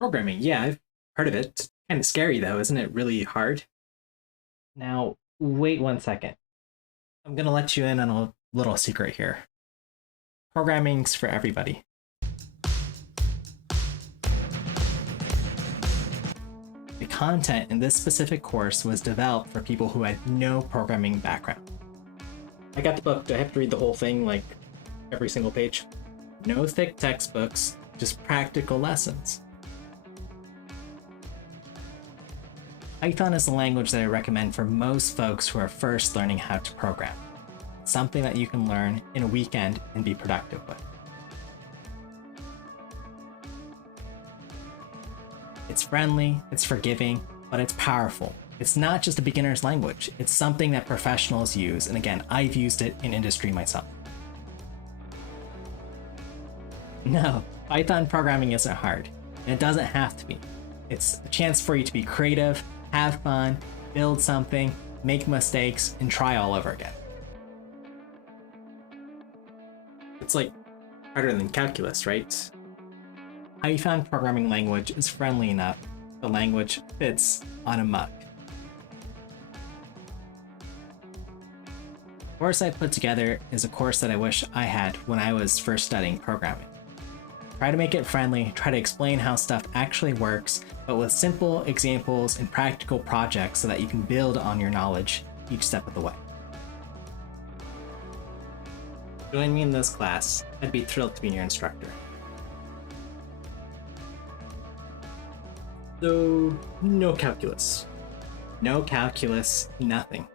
Programming, yeah, I've heard of it. Kind of scary though, isn't it? Really hard. Now, wait 1 second. I'm gonna let you in on a little secret here. Programming's for everybody. The content in this specific course was developed for people who had no programming background. I got the book. Do I have to read the whole thing, like every single page? No thick textbooks, just practical lessons. Python is a language that I recommend for most folks who are first learning how to program. It's something that you can learn in a weekend and be productive with. It's friendly, it's forgiving, but it's powerful. It's not just a beginner's language, it's something that professionals use, and again, I've used it in industry myself. No, Python programming isn't hard, and it doesn't have to be. It's a chance for you to be creative, have fun, build something, make mistakes, and try all over again. It's like harder than calculus, right? Python programming language is friendly enough. The language fits on a mug. The course I put together is a course that I wish I had when I was first studying programming. Try to make it friendly, try to explain how stuff actually works, but with simple examples and practical projects so that you can build on your knowledge each step of the way. Join me in this class. I'd be thrilled to be your instructor. So, no calculus. No calculus, nothing.